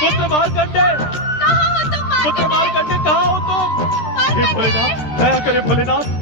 पुत्र मार्कंडे, पुत्र मार्कंडे कहाँ हो तुम? हे भोलेनाथ, दया करे भोलेनाथ।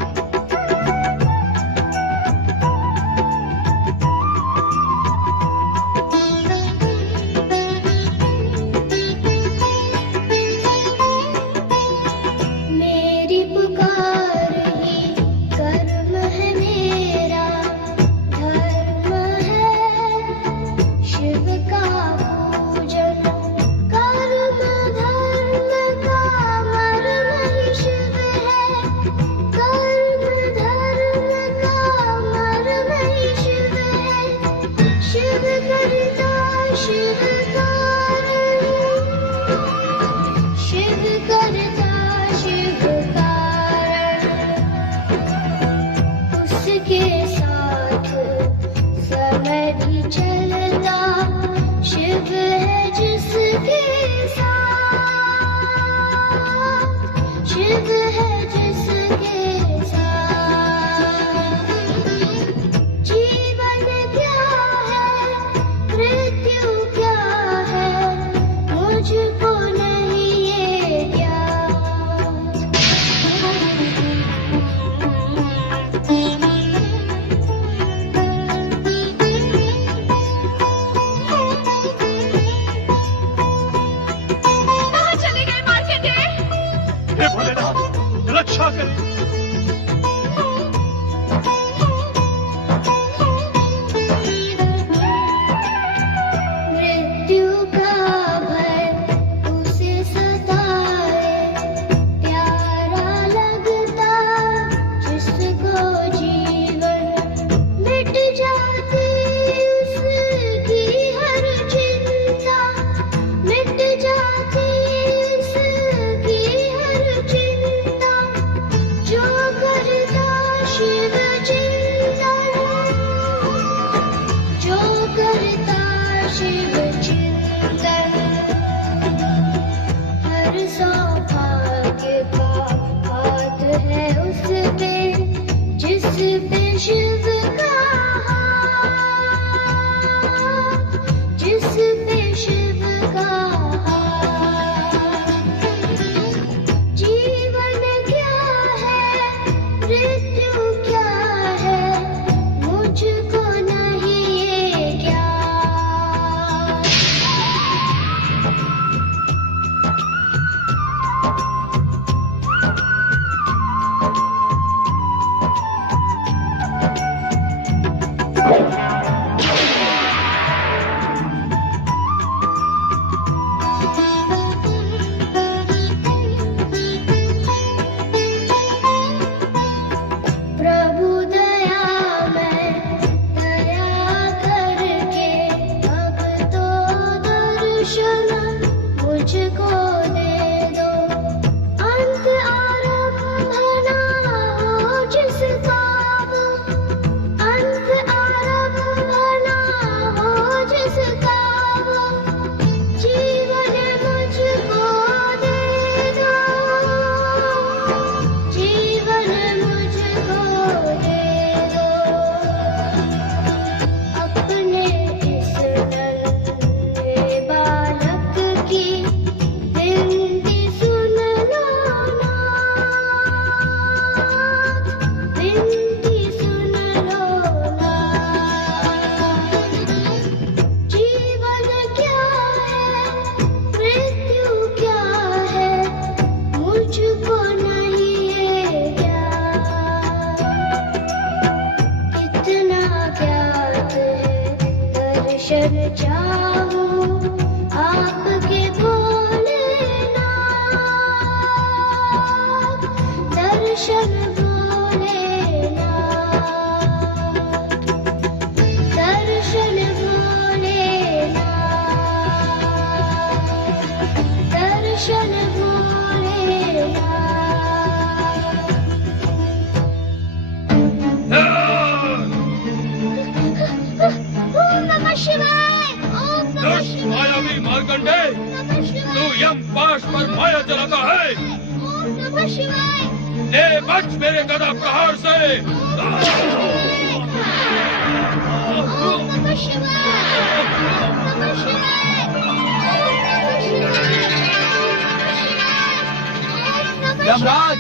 यमराज!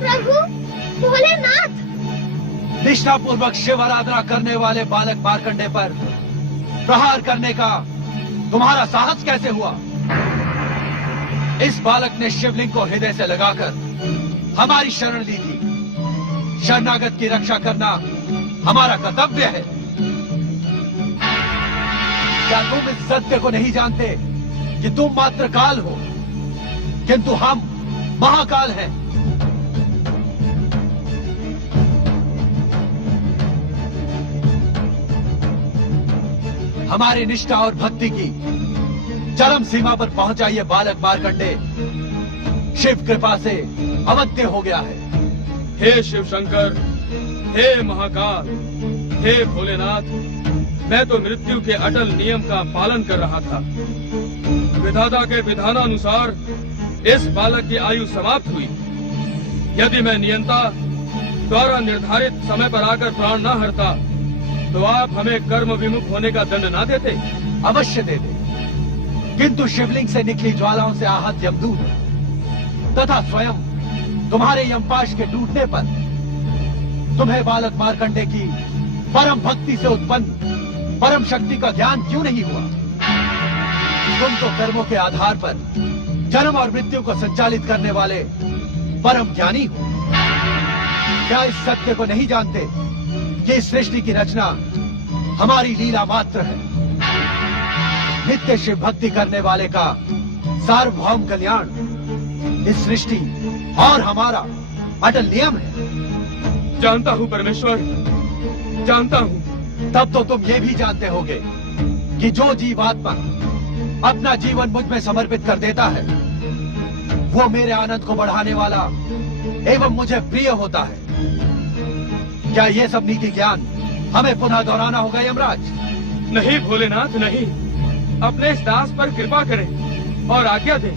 प्रभु भोलेनाथ! निष्ठापूर्वक शिव आराधना करने वाले बालक मार्कंडे पर प्रहार करने का तुम्हारा साहस कैसे हुआ? इस बालक ने शिवलिंग को हृदय से लगाकर हमारी शरण ली थी। शरणागत की रक्षा करना हमारा कर्तव्य है। क्या तुम इस सत्य को नहीं जानते कि तुम मात्र काल हो, किंतु हम महाकाल हैं? हमारी निष्ठा और भक्ति की चरम सीमा पर पहुंचा ये बालक मार्कंडे शिव कृपा से अवध्य हो गया है। हे शिव शंकर, हे महाकाल, हे भोलेनाथ, मैं तो मृत्यु के अटल नियम का पालन कर रहा था। विधाता के विधानानुसार इस बालक की आयु समाप्त हुई। यदि मैं नियंता द्वारा निर्धारित समय पर आकर प्राण न हरता तो आप हमें कर्म विमुख होने का दंड ना देते? अवश्य देते, किंतु शिवलिंग से निकली ज्वालाओं से आहत यमदूत तथा स्वयं तुम्हारे यमपाश के टूटने पर तुम्हें बालक मार्कंडे की परम भक्ति से उत्पन्न परम शक्ति का ज्ञान क्यों नहीं हुआ? तुम तो कर्मों के आधार पर जन्म और मृत्यु को संचालित करने वाले परम ज्ञानी हो। क्या इस सत्य को नहीं जानते कि इस सृष्टि की रचना हमारी लीला मात्र है? नित्य शिव भक्ति करने वाले का सार्वभौम कल्याण इस सृष्टि और हमारा अटल नियम है। जानता हूँ परमेश्वर, जानता हूँ। तब तो तुम ये भी जानते होगे कि जो जीवात्मा अपना जीवन मुझ में समर्पित कर देता है वो मेरे आनंद को बढ़ाने वाला एवं मुझे प्रिय होता है। क्या ये सब नीति ज्ञान हमें पुनः दोहराना होगा यमराज? नहीं भोलेनाथ, नहीं। अपने इस दास पर कृपा करें और आज्ञा दें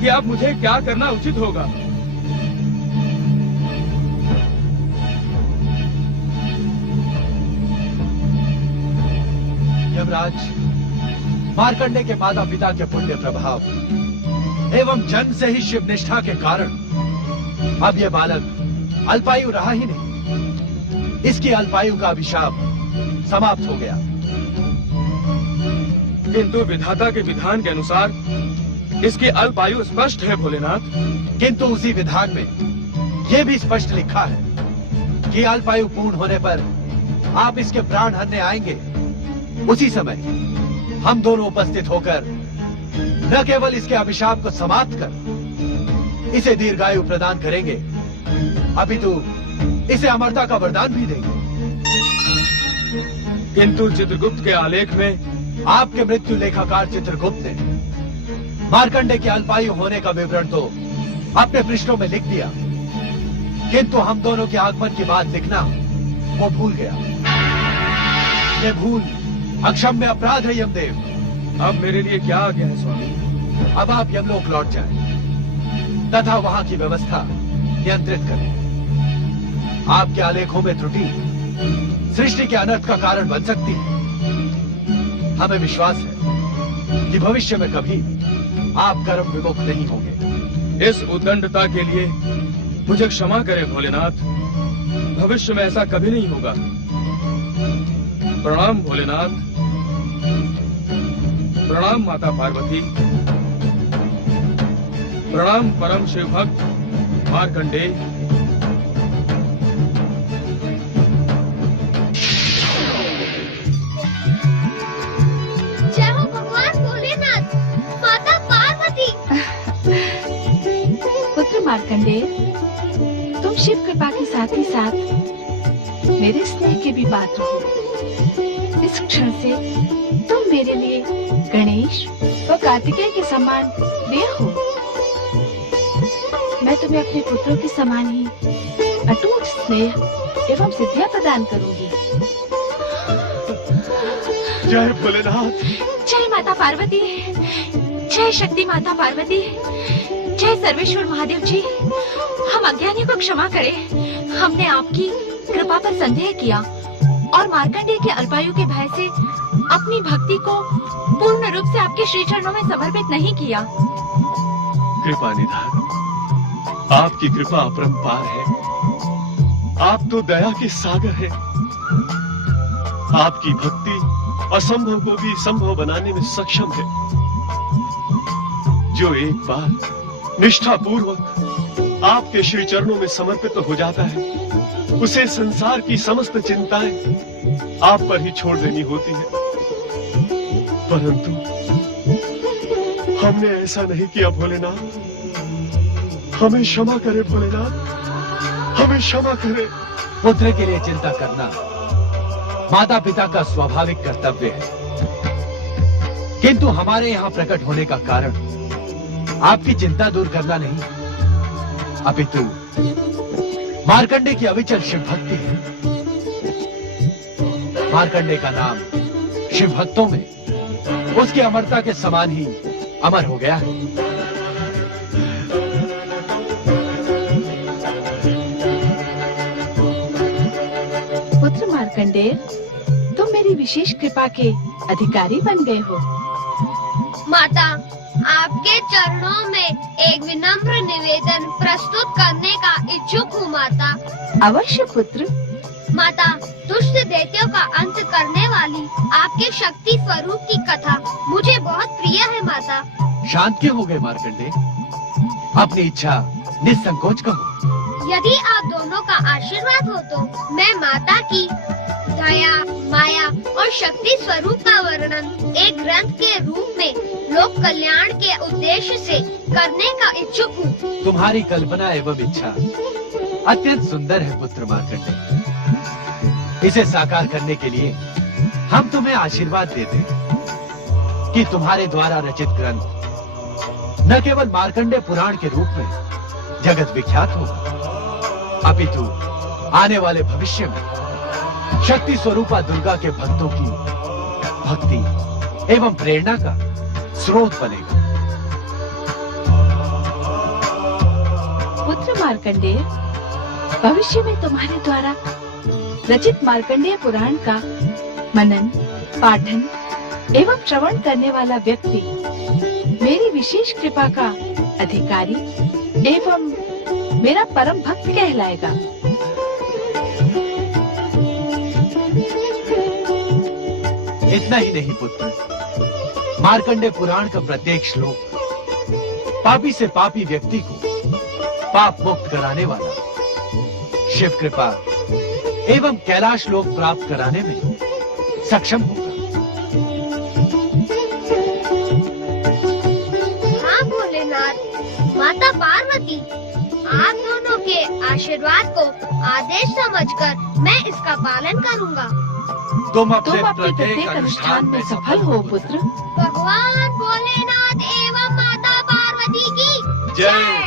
कि अब मुझे क्या करना उचित होगा। यमराज, मार्कंडे के माता पिता के पुण्य प्रभाव एवं जन्म से ही शिव निष्ठा के कारण अब ये बालक अल्पायु रहा ही नहीं। इसकी अल्पायु का अभिशाप समाप्त हो गया। किंतु विधाता के विधान के अनुसार इसकी अल्पायु स्पष्ट है भोलेनाथ। किंतु उसी विधान में यह भी स्पष्ट लिखा है कि अल्पायु पूर्ण होने पर आप इसके प्राण हरने आएंगे। उसी समय हम दोनों उपस्थित होकर न केवल इसके अभिशाप को समाप्त कर इसे दीर्घायु प्रदान करेंगे, अपितु इसे अमरता का वरदान भी देंगे। किंतु चित्रगुप्त के आलेख में आपके मृत्यु लेखाकार चित्रगुप्त ने मार्कंडे के अल्पायु होने का विवरण तो अपने पृष्ठों में लिख दिया, किंतु हम दोनों के आगमन की बात लिखना वो भूल गया। ये भूल अक्षम्य अपराध है यमदेव। अब मेरे लिए क्या आज्ञा है स्वामी? अब आप यमलोक लौट जाएं तथा वहां की व्यवस्था नियंत्रित करें। आपके आलेखों में त्रुटि सृष्टि के अनर्थ का कारण बन सकती है। हमें विश्वास है कि भविष्य में कभी आप कर्म विमुख नहीं होंगे। इस उद्दंडता के लिए मुझे क्षमा करें भोलेनाथ। भविष्य में ऐसा कभी नहीं होगा। प्रणाम भोलेनाथ। प्रणाम माता पार्वती। प्रणाम परम शिव भक्त मार्कंडे। जय हो भगवान भोलेनाथ, माता पार्वती। पुत्र मार्कंडे, तुम शिव कृपा के साथ ही साथ मेरे स्नेह के भी पात्र हो। इस क्षण से तुम मेरे लिए गणेश व कार्तिकेय के समान प्रिय हो। मैं तुम्हें अपने पुत्रों के समान ही अटूट स्नेह एवं सिद्धियां प्रदान करूंगी। जय भोलेनाथ। जय माता पार्वती, जय शक्ति माता पार्वती, जय सर्वेश्वर महादेव जी। हम अज्ञानियों को क्षमा करें। हमने आपकी कृपा पर संदेह किया और मार्कंडेय के अल्पायु के भय से अपनी भक्ति को पूर्ण रूप से आपके श्री चरणों में समर्पित नहीं किया। कृपा निधान, आपकी कृपा अपरंपार है। आप तो दया के सागर हैं। आपकी भक्ति असंभव को भी संभव बनाने में सक्षम है। जो एक बार निष्ठा पूर्वक आपके श्री चरणों में समर्पित हो जाता है, उसे संसार की समस्त चिंताएं आप पर ही छोड़ देनी होती है। परंतु हमने ऐसा नहीं किया भोलेनाथ। हमें क्षमा करे भोलेनाथ, हमें क्षमा करे। पुत्र के लिए चिंता करना माता पिता का स्वाभाविक कर्तव्य है, किंतु हमारे यहाँ प्रकट होने का कारण आपकी चिंता दूर करना नहीं, अपितु मार्कंडे की अविचल शिव भक्ति है। मार्कंडे का नाम शिव भक्तों में उसकी अमरता के समान ही अमर हो गया है। पुत्र मार्कंडेय, तुम मेरी विशेष कृपा के अधिकारी बन गए हो। माता, आपके चरणों में एक विनम्र निवेदन प्रस्तुत करने का इच्छुक हूँ माता। अवश्य पुत्र। माता, दुष्ट दैत्यों का अंत करने वाली आपके शक्ति स्वरूप की कथा मुझे बहुत प्रिय है माता। शांत क्यों हो गए मार्कंडे? अपनी इच्छा निसंकोच कहो। यदि आप दोनों का आशीर्वाद हो तो मैं माता की दया, माया और शक्ति स्वरूप का वर्णन एक ग्रंथ के रूप में लोक कल्याण के उद्देश्य से करने का इच्छुक हूँ। तुम्हारी कल्पना एवं इच्छा अत्यंत सुंदर है पुत्र मार्कंडे। इसे साकार करने के लिए हम तुम्हें आशीर्वाद देते हैं कि तुम्हारे द्वारा रचित ग्रंथ न केवल मार्कंडे पुराण के रूप में जगत विख्यात होगा, अपितु आने वाले भविष्य में शक्ति स्वरूपा दुर्गा के भक्तों की भक्ति एवं प्रेरणा का स्रोत बनेगा। पुत्र मार्कंडेय, भविष्य में तुम्हारे द्वारा रचित मार्कंडेय पुराण का मनन, पाठन एवं श्रवण करने वाला व्यक्ति मेरी विशेष कृपा का अधिकारी एवं मेरा परम भक्त कहलाएगा। इतना ही नहीं पुत्र, मार्कंडे पुराण का प्रत्येक श्लोक पापी से पापी व्यक्ति को पाप मुक्त कराने वाला, शिव कृपा एवं कैलाश लोक प्राप्त कराने में सक्षम होगा। हाँ भोलेनाथ, माता पार्वती, आप दोनों के आशीर्वाद को आदेश समझकर मैं इसका पालन करूँगा। तुम अपने प्रत्येक अनुष्ठान में सफल हो पुत्र। भगवान भोलेनाथ एवं माता पार्वती की जय।